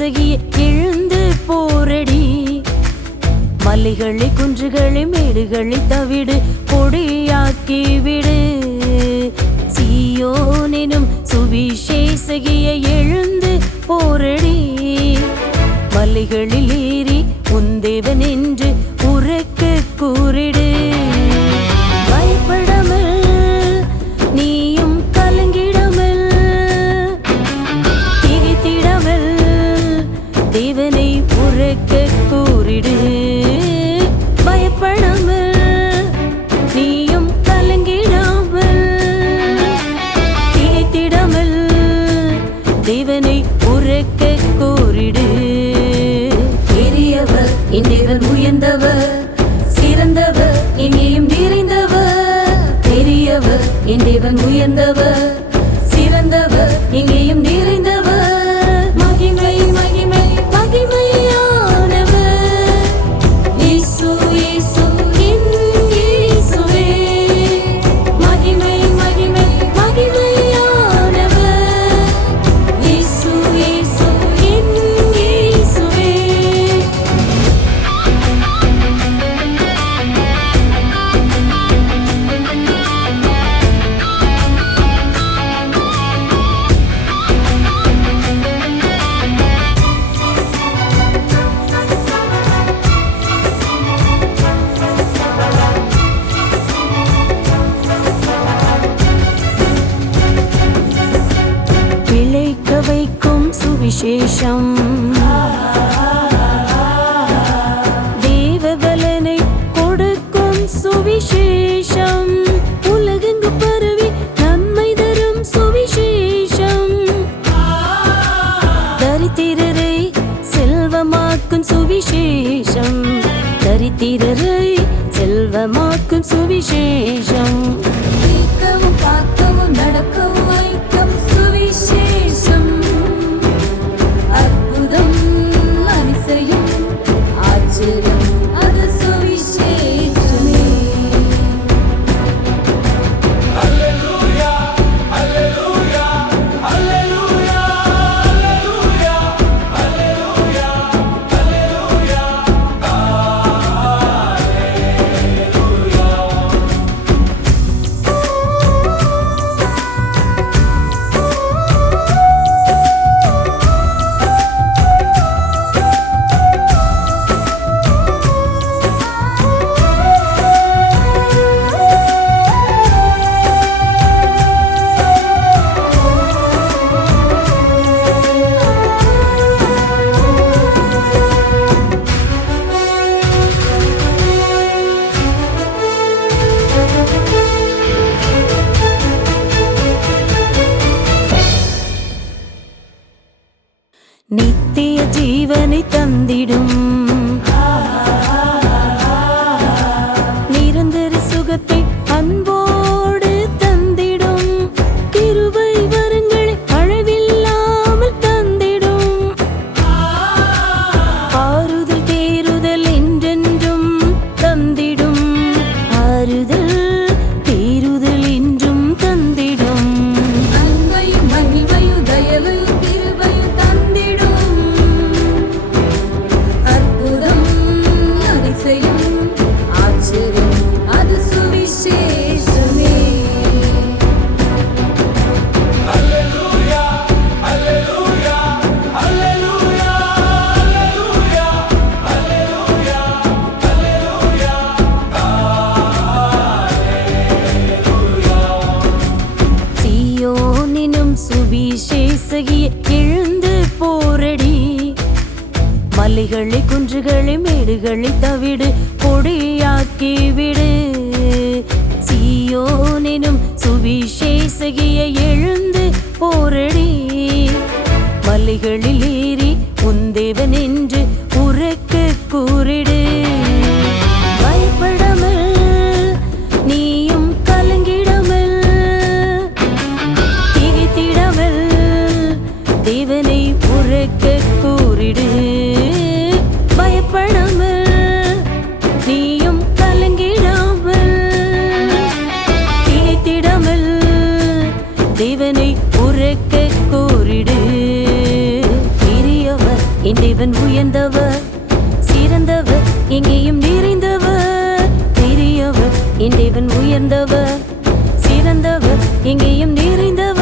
சுவிசேஷகிய எழுந்து போரடி. மலைகளை குன்றுகளை மேடுகளை தவிடு பொடியாக்கி விடு. சீயோனெனும் சுவிசேஷகிய எழுந்து போரடி. மலைகளில் ஏறி உன் தேவன் என்று உரக்க கூறிடு. பயப்படாமல் நீயும் கலங்கிடாமல் திகைத்திடாமல் தேவனை உரக்க கூறிடு. பயப்படாமல் நீயும் கலங்கிடாமல் திகைத்திடாமல் தேவனை உரக்க கூறிடு. பெரியவர் என் தேவன் உயர்ந்தவர், சிறந்தவர் எங்கேயும் நிறைந்தவர். பெரியவர் என் தேவன் உயர்ந்தவர், சிறந்தவர் எங்கேயும் நிறைந்தவர். மகிமை மகிமை மகிமையானவர் இயேசு இயேசு என் இயேசுவே. மகிமை மகிமை மகிமையானவர் இயேசு இயேசு என் இயேசுவே. பிழைக்க வைக்கும் சுவிசேஷம், தேவபலனை கொடுக்கும் சுவிசேஷம். உலகெங்கு பரவி நன்மை தரும் சுவிசேஷம். தரித்திரரை செல்வமாக்கும் சுவிசேஷம். தரித்திரரை செல்வமாக்கும் சுவிசேஷம். கேட்கவும் பார்க்கவும் நடக்கவும் வைக்கும் சுவிசேஷம். அற்புதம் அதிசயம் ஆச்சரியம் அது சுவிசேஷமே. Alleluia, alleluia, alleluia, alleluia, alleluia, alleluia, நித்திய ஜீவனை தந்திடும், நிரந்தர சுகத்தை அன்போடு தந்திடும். கிருபை வரங்களை அளவில்லாமல் தந்திடும். ஆறுதல் தேறுதல் என்றென்றும் தந்திடும். ஆறுதல் தேறுதல் என்றும் தந்திடும். அன்பையும் மகிமையும் தயவையும் கிருபையும் தந்திடும். அற்புதம் அதிசயம் ஆச்சரியம் அது சுவிசேஷமே. alleluia, alleluia, alleluia, alleluia, alleluia, alleluia, சீயோனெனும் சுவிசேஷகிய எழுந்து போரடி. மலைகளை குன்றுகளை மேடுகளை தவிடு பொடியாக்கி விடு. சீயோனெனும் சுவிசேஷகிய எழுந்து போரடி. மலைகளில் ஏறி உன் தேவன் என்று உரக்க கூறிடு. பயப்படாமல் நீயும் கலங்கிடாமல் திகைத்திடாமல் தேவனை உரக்க கூறிடு. பயப்படாமல் நீயும் கலங்கிடாமல் திகைத்திடாமல் தேவனை உரக்க கூறிடு. பெரியவர் என் தேவன் உயர்ந்தவர், சிறந்தவர், எங்கேயும் நிறைந்தவர், பெரியவர். என் தேவன் உயர்ந்தவர், சிறந்தவர், எங்கேயும் நிறைந்தவர்.